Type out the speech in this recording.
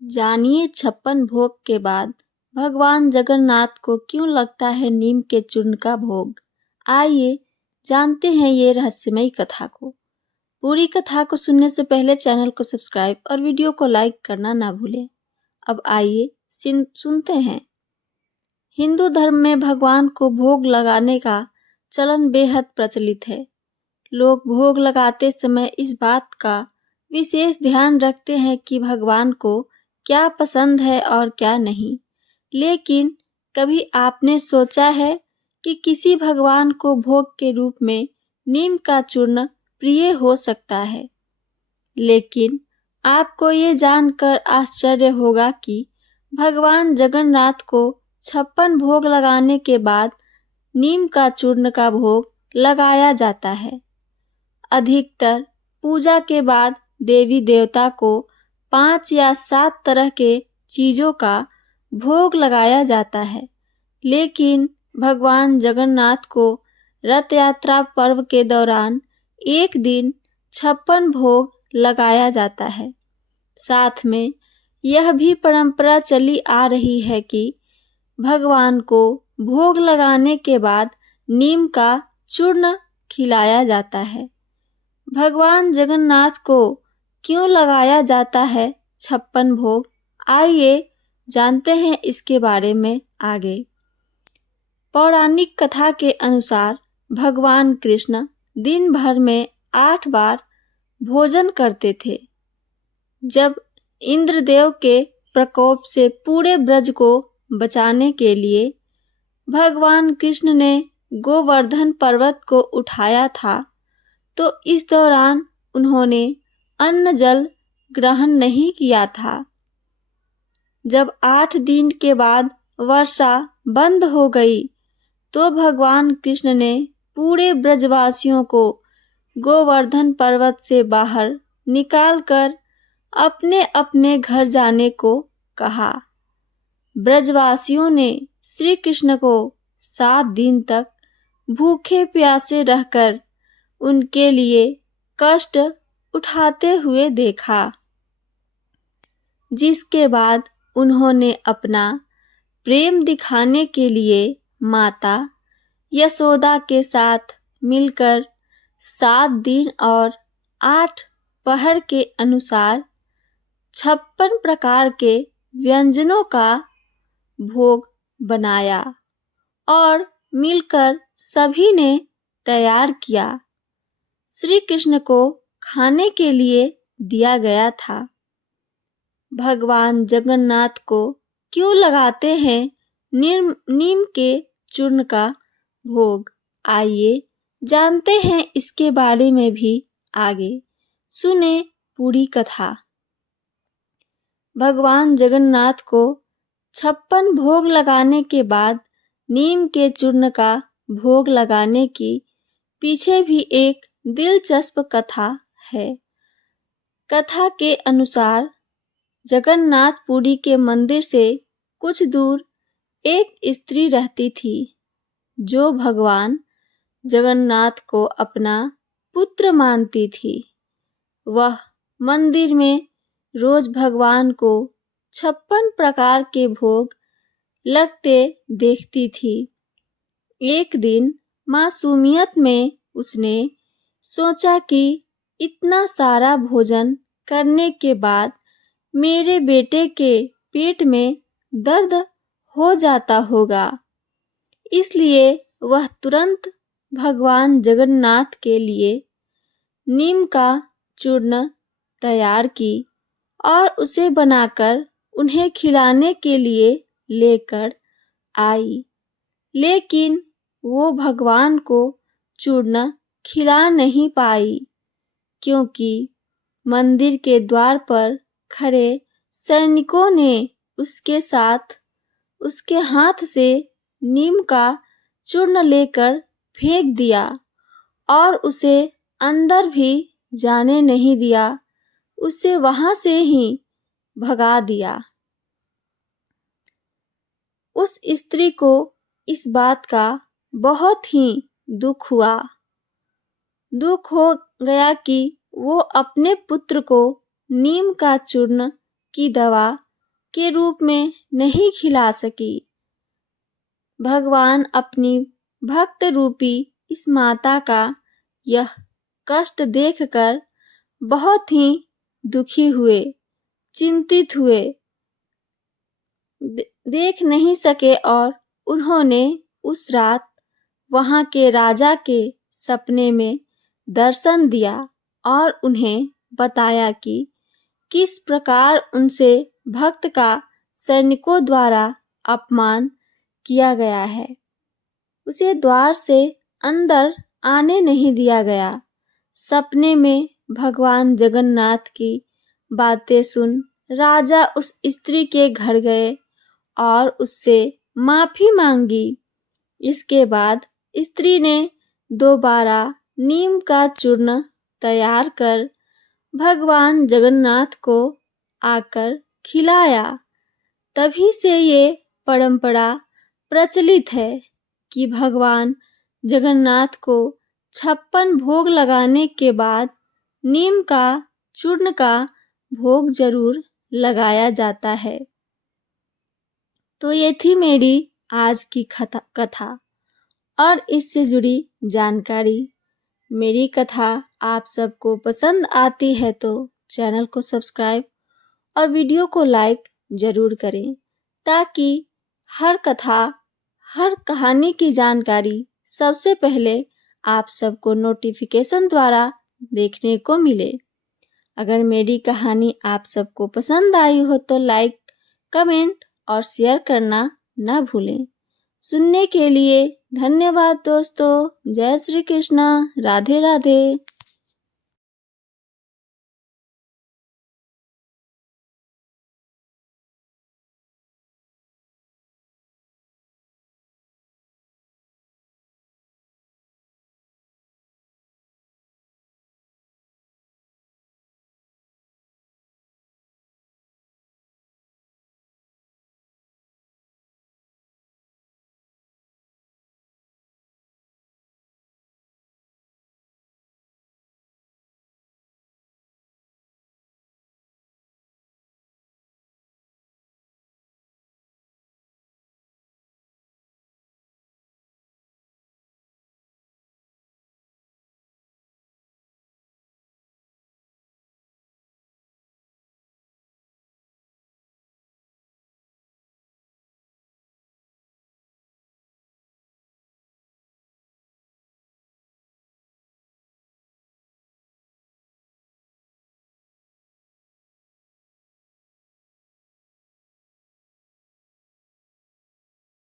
जानिए 56 भोग के बाद भगवान जगन्नाथ को क्यों लगता है नीम के चूर्ण का भोग। आइए जानते हैं ये रहस्यमयी कथा को। पूरी कथा को सुनने से पहले चैनल को सब्सक्राइब और वीडियो को लाइक करना ना भूलें। अब आइए सुनते हैं। हिंदू धर्म में भगवान को भोग लगाने का चलन बेहद प्रचलित है। लोग भोग लगाते समय इस बात का विशेष ध्यान रखते हैं कि भगवान को क्या पसंद है और क्या नहीं। लेकिन कभी आपने सोचा है कि किसी भगवान को भोग के रूप में नीम का चूर्ण प्रिय हो सकता है। लेकिन आपको ये जानकर आश्चर्य होगा कि भगवान जगन्नाथ को 56 भोग लगाने के बाद नीम का चूर्ण का भोग लगाया जाता है। अधिकतर पूजा के बाद देवी देवता को 5 या 7 तरह के चीजों का भोग लगाया जाता है। लेकिन भगवान जगन्नाथ को रथ यात्रा पर्व के दौरान एक दिन 56 भोग लगाया जाता है। साथ में यह भी परंपरा चली आ रही है कि भगवान को भोग लगाने के बाद नीम का चूर्ण खिलाया जाता है। भगवान जगन्नाथ को क्यों लगाया जाता है 56 भोग, आइए जानते हैं इसके बारे में आगे। पौराणिक कथा के अनुसार भगवान कृष्ण दिन भर में 8 बार भोजन करते थे। जब इंद्रदेव के प्रकोप से पूरे ब्रज को बचाने के लिए भगवान कृष्ण ने गोवर्धन पर्वत को उठाया था, तो इस दौरान उन्होंने अन्न जल ग्रहण नहीं किया था। जब 8 दिन के बाद वर्षा बंद हो गई, तो भगवान कृष्ण ने पूरे ब्रजवासियों को गोवर्धन पर्वत से बाहर निकालकर अपने अपने घर जाने को कहा। ब्रजवासियों ने श्री कृष्ण को 7 दिन तक भूखे प्यासे रहकर उनके लिए कष्ट उठाते हुए देखा, जिसके बाद उन्होंने अपना प्रेम दिखाने के लिए माता यशोदा के साथ मिलकर 7 दिन और 8 पहर के अनुसार 56 प्रकार के व्यंजनों का भोग बनाया और मिलकर सभी ने तैयार किया। श्री कृष्ण को खाने के लिए दिया गया था। भगवान जगन्नाथ को क्यों लगाते हैं नीम के चूर्ण का भोग, आइए जानते हैं इसके बारे में भी आगे। सुने पूरी कथा। भगवान जगन्नाथ को 56 भोग लगाने के बाद नीम के चूर्ण का भोग लगाने की पीछे भी एक दिलचस्प कथा है। कथा के अनुसार जगन्नाथपुरी के मंदिर से कुछ दूर एक स्त्री रहती थी, जो भगवान जगन्नाथ को अपना पुत्र मानती थी। वह मंदिर में रोज भगवान को 56 प्रकार के भोग लगते देखती थी। एक दिन मासूमियत में उसने सोचा कि इतना सारा भोजन करने के बाद मेरे बेटे के पेट में दर्द हो जाता होगा। इसलिए वह तुरंत भगवान जगन्नाथ के लिए नीम का चूर्ण तैयार की और उसे बनाकर उन्हें खिलाने के लिए लेकर आई। लेकिन वो भगवान को चूर्ण खिला नहीं पाई, क्योंकि मंदिर के द्वार पर खड़े सैनिकों ने उसके साथ उसके हाथ से नीम का चूर्ण लेकर फेंक दिया और उसे अंदर भी जाने नहीं दिया, उसे वहां से ही भगा दिया। उस स्त्री को इस बात का बहुत ही दुख हुआ। दुख हो गया कि वो अपने पुत्र को नीम का चूर्ण की दवा के रूप में नहीं खिला सकी। भगवान अपनी भक्त रूपी इस माता का यह कष्ट देखकर बहुत ही दुखी हुए, चिंतित हुए, देख नहीं सके और उन्होंने उस रात वहां के राजा के सपने में दर्शन दिया और उन्हें बताया कि किस प्रकार उनसे भक्त का सैनिकों द्वारा अपमान किया गया है। उसे द्वार से अंदर आने नहीं दिया गया। सपने में भगवान जगन्नाथ की बातें सुन राजा उस स्त्री के घर गए और उससे माफी मांगी। इसके बाद स्त्री ने दोबारा नीम का चूर्ण तैयार कर भगवान जगन्नाथ को आकर खिलाया। तभी से ये परंपरा प्रचलित है कि भगवान जगन्नाथ को 56 भोग लगाने के बाद नीम का चूर्ण का भोग जरूर लगाया जाता है। तो ये थी मेरी आज की कथा और इससे जुड़ी जानकारी। मेरी कथा आप सबको पसंद आती है तो चैनल को सब्सक्राइब और वीडियो को लाइक जरूर करें, ताकि हर कथा, हर कहानी की जानकारी सबसे पहले आप सबको नोटिफिकेशन द्वारा देखने को मिले। अगर मेरी कहानी आप सबको पसंद आई हो तो लाइक, कमेंट और शेयर करना न भूलें। सुनने के लिए धन्यवाद दोस्तों। जय श्री कृष्णा। राधे राधे।